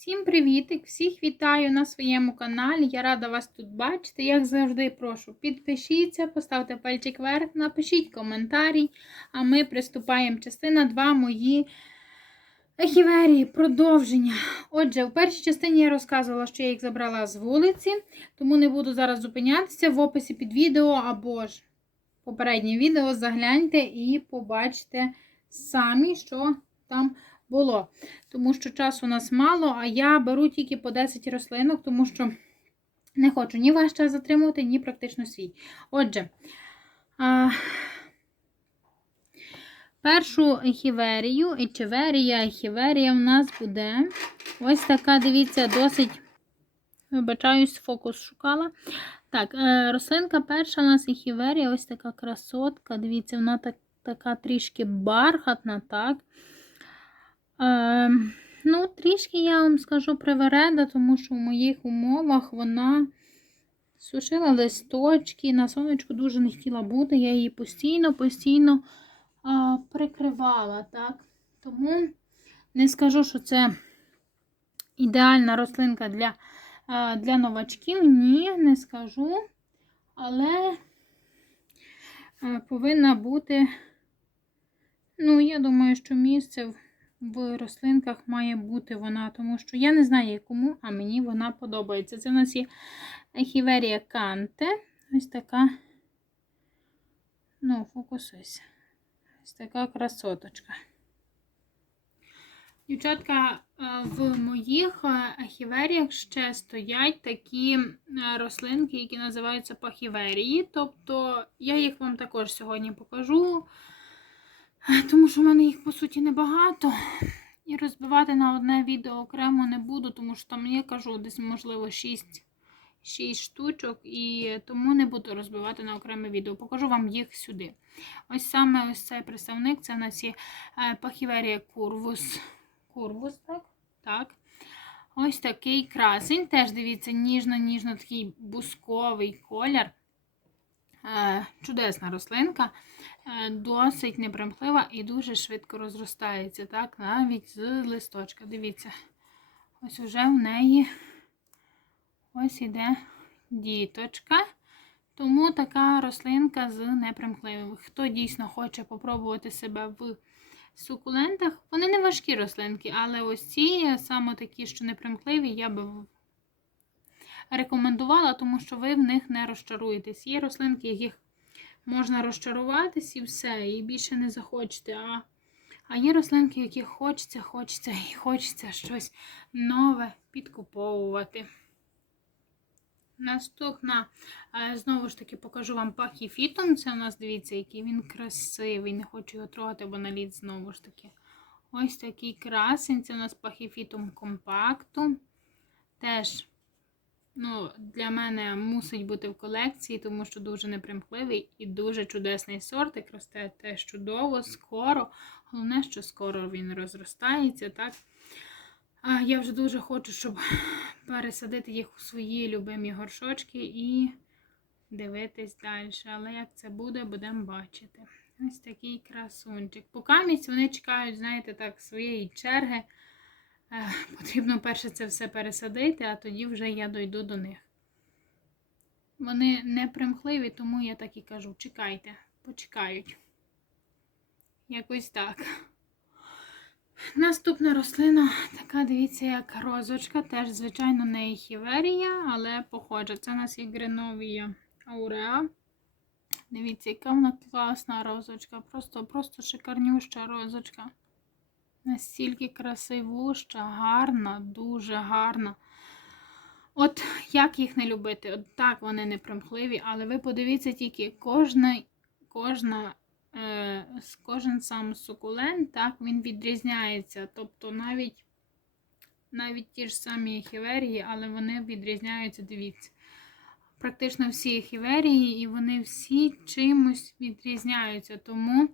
Всім привітик! Всіх вітаю на своєму каналі. Я рада вас тут бачити. Як завжди, прошу, підпишіться, поставте пальчик вверх, напишіть коментарі. А ми приступаємо. Частина 2 мої ехіверії, продовження. Отже, в першій частині я розказувала, що я їх забрала з вулиці, тому не буду зараз зупинятися в описі під відео або ж попереднє відео. Загляньте і побачите самі, що там було. Тому що часу у нас мало, а я беру тільки по 10 рослинок, тому що не хочу ні ваш час затримувати, ні практично свій. Отже, а, першу ехіверію, ечеверія, ехіверія в нас буде ось така, дивіться, досить, вибачаюсь, фокус шукала. Так, е, рослинка перша у нас ехіверія, ось така красотка. Дивіться, вона так, така трішки бархатна, так. Е, ну, трішки я вам скажу привереда, тому що в моїх умовах вона сушила листочки, на сонечку дуже не хотіла бути. Я її постійно, постійно а, прикривала. так. Тому не скажу, що це ідеальна рослинка для, а, для новачків. Ні, не скажу. Але а, повинна бути, ну, я думаю, що місце в в рослинках має бути вона, тому що я не знаю кому, а мені вона подобається. Це у нас є Ехіверія Канте. Ось така, ну, фокусуйся. Ось така красоточка. Дівчатка, в моїх ахіверіях ще стоять такі рослинки, які називаються пахіверії. Тобто я їх вам також сьогодні покажу. Тому що в мене їх, по суті, небагато. І розбивати на одне відео окремо не буду, тому що там, я кажу, десь, можливо, 6 6 штучок, і тому не буду розбивати на окреме відео. Покажу вам їх сюди. Ось саме ось цей представник це у нас є пахіверія курвус. Курвус, так? Так. Ось такий красень. Теж, дивіться, ніжно-ніжно такий бусковий колір. Чудесна рослинка. Е, досить непримхлива і дуже швидко розростається, так, навіть з листочка. Дивіться, ось уже в неї ось іде діточка. Тому така рослинка з непримхливим. Хто дійсно хоче попробувати себе в сукулентах, вони не важкі рослинки, але ось ці саме такі, що непримхливі, я би рекомендувала, тому що ви в них не розчаруєтесь. Є рослинки, яких можна розчаруватись і все, і більше не захочете. А а є рослинки, які хочеться, хочеться і хочеться щось нове підкуповувати. Наступна, е, знову ж таки, покажу вам пахіфітум. Це у нас, дивіться, який він красивий. Не хочу його трогати, бо наліт знову ж таки. Ось такий красень. Це у нас пахіфітум компакту. Теж ну, для мене мусить бути в колекції, тому що дуже непримхливий і дуже чудесний сортик. Росте теж чудово, скоро. Головне, що скоро він розростається. так. А Я вже дуже хочу, щоб пересадити їх у свої любимі горшочки і дивитись далі. Але як це буде, будемо бачити. Ось такий красунчик. Поки вони чекають, знаєте, так, своєї черги. Потрібно перше це все пересадити, а тоді вже я дойду до них. Вони не примхливі, тому я так і кажу: чекайте, почекають. Якось так. Наступна рослина, така, дивіться, як розочка. Теж, звичайно, не хіверія, але похожа. Це у нас є греновія ауреа. Дивіться, яка вона класна розочка. Просто, просто шикарнюща розочка. Настільки красивуща, гарна, дуже гарна. От як їх не любити? От так вони не примхливі, але ви подивіться тільки кожна, кожна, е, кожен сам сукулент, так, він відрізняється. Тобто навіть навіть ті ж самі хіверії, але вони відрізняються, дивіться. Практично всі хіверії, і вони всі чимось відрізняються. Тому.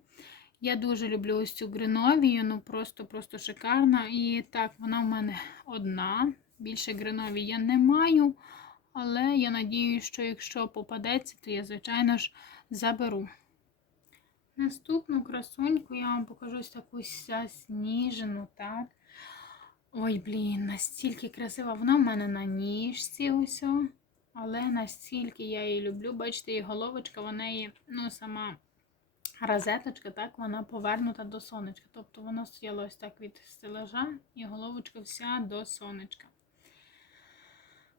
Я дуже люблю ось цю гриновію, ну просто-просто шикарна. І так, вона в мене одна. Більше гриновій я не маю. Але я надію, що якщо попадеться, то я, звичайно ж, заберу. Наступну красуньку я вам покажу ось таку засніжену, так? Ой, блін, настільки красива. Вона в мене на ніжці ось. Але настільки я її люблю. Бачите, її головочка, вона є, ну, сама розеточка, так, вона повернута до сонечка. Тобто воно стояло ось так від стелажа, і головочка вся до сонечка.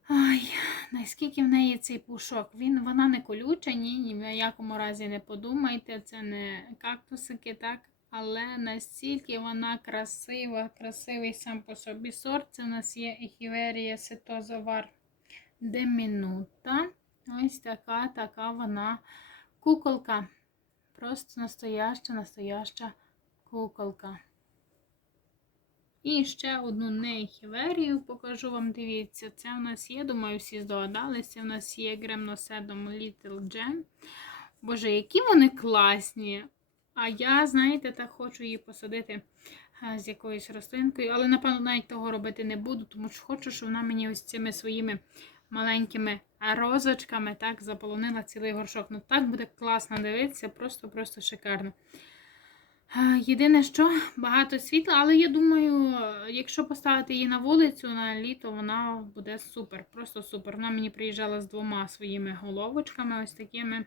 Ай, наскільки в неї цей пушок. Він, вона не колюча, ні, ні в якому разі не подумайте, це не кактусики, так? Але настільки вона красива, красивий сам по собі сорт. Це у нас є Ехіверія ситозавар демінута. Ось така, така вона куколка. Просто настояща, настояща куколка. І ще одну нейхіверію покажу вам, дивіться. Це у нас є, думаю, всі здогадалися. У нас є гремноседом Little Gem. Боже, які вони класні! А я, знаєте, так хочу її посадити е, з якоюсь рослинкою, але, напевно, навіть того робити не буду, тому що хочу, щоб вона мені ось цими своїми маленькими розочками так заполонила цілий горшок. Ну так буде класно дивитися, просто-просто шикарно. Е, Єдине, що багато світла, але я думаю, якщо поставити її на вулицю на літо, вона буде супер, просто супер. Вона мені приїжджала з двома своїми головочками, ось такими.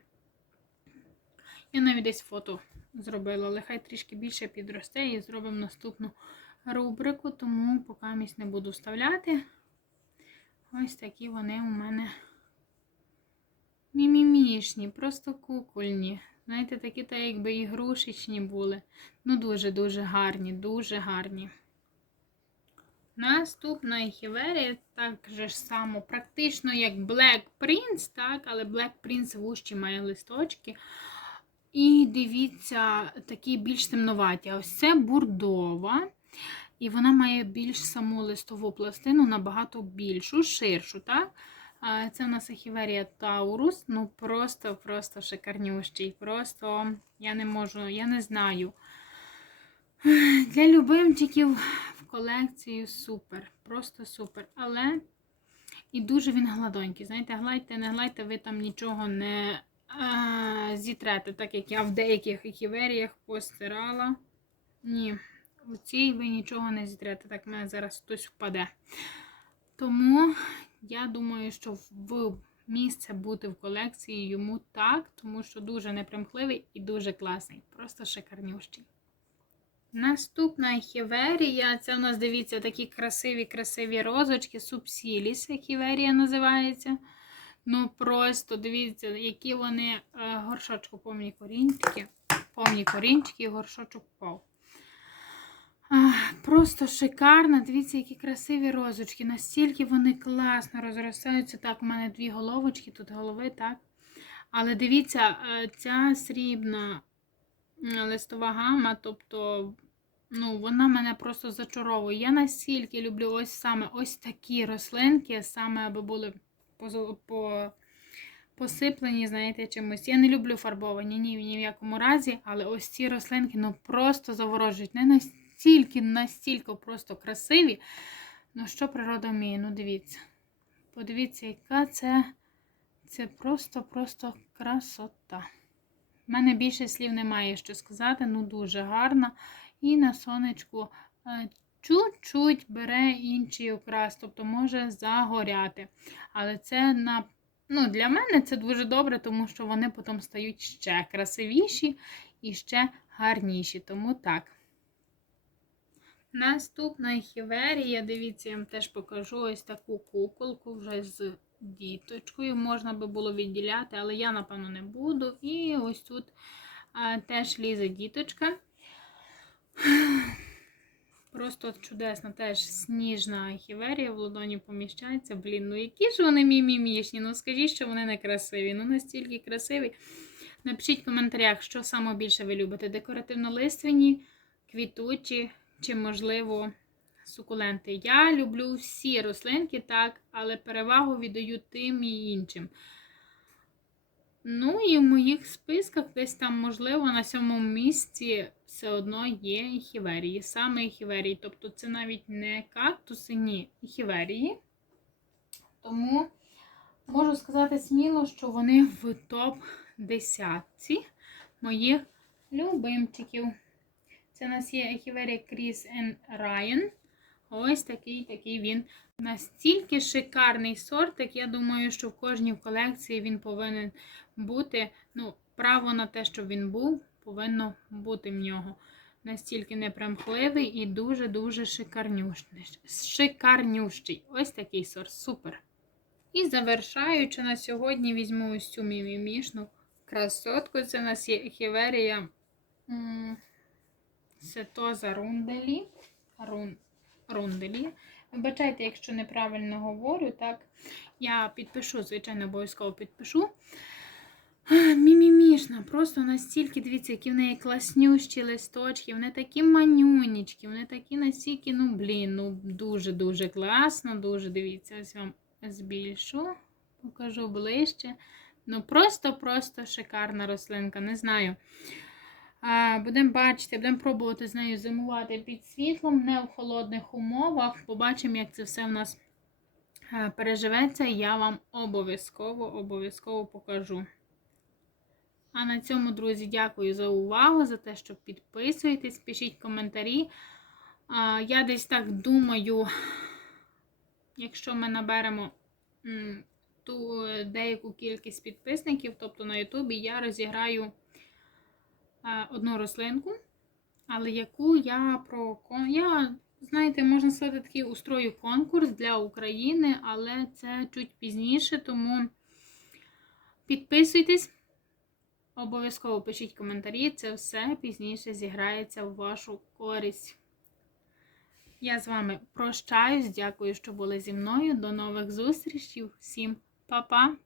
Я навіть десь фото зробила, але хай трішки більше підросте і зробимо наступну рубрику, тому поки місць не буду вставляти. Ось такі вони у мене мімімішні, просто кукольні. Знаєте, такі та якби ігрушечні були. Ну, дуже-дуже гарні, дуже гарні. Наступна ехіверія так же ж само, практично як Black Prince, так, але Black Prince вущі має листочки. І дивіться, такі більш темноваті. Ось це бурдова. І вона має більш саму листову пластину, набагато більшу, ширшу. так? Це у нас Ехіверія Таурус. Ну просто-просто шикарнющий. Просто я не можу, я не знаю. Для любимчиків в колекцію супер. Просто супер. Але і дуже він гладонький. Знаєте, гладьте, не гладьте, ви там нічого не а, зітрете, так як я в деяких ехіверіях постирала. Ні, у цій ви нічого не зітрете. Так, в мене зараз хтось впаде. Тому я думаю, що в місце бути в колекції йому так, тому що дуже непримхливий і дуже класний. Просто шикарнющий. Наступна ехіверія, це у нас, дивіться, такі красиві-красиві розочки, субсіліс ехіверія називається. Ну, просто дивіться, які вони е, горшочку повні корінчики. Повні корінчики і горшочок впав. Просто шикарно. Дивіться, які красиві розочки. Настільки вони класно розростаються. Так, у мене дві головочки, тут голови, так. Але дивіться, е, ця срібна листова гама, тобто, ну, вона мене просто зачаровує. Я настільки люблю ось саме ось такі рослинки, саме аби були по, посиплені, знаєте, чимось. Я не люблю фарбовані, ні, ні в якому разі, але ось ці рослинки ну, просто заворожують. Не настільки, настільки просто красиві. Ну, що природа вміє? Ну, дивіться. Подивіться, яка це, це просто-просто красота. У мене більше слів немає що сказати, ну дуже гарна. І на сонечку е, чуть-чуть бере інший окрас, тобто може загоряти. Але це на, ну, для мене це дуже добре, тому що вони потім стають ще красивіші і ще гарніші. Тому так. Наступна хіверія, дивіться, я вам теж покажу ось таку куколку вже з діточкою. Можна би було відділяти, але я, напевно, не буду. І ось тут а, теж лізе діточка. Просто чудесна, теж сніжна хіверія в ладоні поміщається. Блін, ну які ж вони мімімішні. Ну скажіть, що вони не красиві. Ну настільки красиві. Напишіть в коментарях, що саме більше ви любите: декоративно-лиственні, квітучі чи, можливо, сукуленти. Я люблю всі рослинки, так, але перевагу віддаю тим і іншим. Ну і в моїх списках десь там, можливо, на сьомому місці все одно є хіверії. Саме хіверії. Тобто це навіть не кактуси, ні, хіверії. Тому можу сказати сміло, що вони в топ-10 моїх любимчиків. Це у нас є Ехіверія Кріс Ен Райан. Ось такий такий він. Настільки шикарний сортик. Я думаю, що в кожній колекції він повинен бути. Ну, право на те, щоб він був, повинно бути в нього. Настільки непримхливий і дуже-дуже шикарнющий. Ось такий сорт. Супер. І завершаючи на сьогодні візьму ось цю мімімішну красотку. Це у нас є хіверія м, Сетоза рунделі. Рун, рунделі. Вибачайте, якщо неправильно говорю, так. Я підпишу, звичайно, обов'язково підпишу. Мімімішна, просто настільки, дивіться, які в неї класнющі листочки, вони такі манюнічки, вони такі настільки, ну, блін, ну, дуже-дуже класно, дуже, дивіться, ось вам збільшу, покажу ближче. Ну, просто-просто шикарна рослинка, не знаю. Будемо бачити, будемо пробувати з нею зимувати під світлом, не в холодних умовах. Побачимо, як це все в нас а, переживеться. Я вам обов'язково, обов'язково покажу. А на цьому, друзі, дякую за увагу, за те, що підписуєтесь, пишіть коментарі. Я десь так думаю, якщо ми наберемо ту е, деяку кількість підписників, тобто на Ютубі, я розіграю е, одну рослинку, але яку я про я, знаєте, можна сказати, такий устрою конкурс для України, але це чуть пізніше, тому підписуйтесь. Обов'язково пишіть коментарі, це все пізніше зіграється в вашу користь. Я з вами прощаюсь, дякую, що були зі мною. До нових зустрічей. Всім па-па!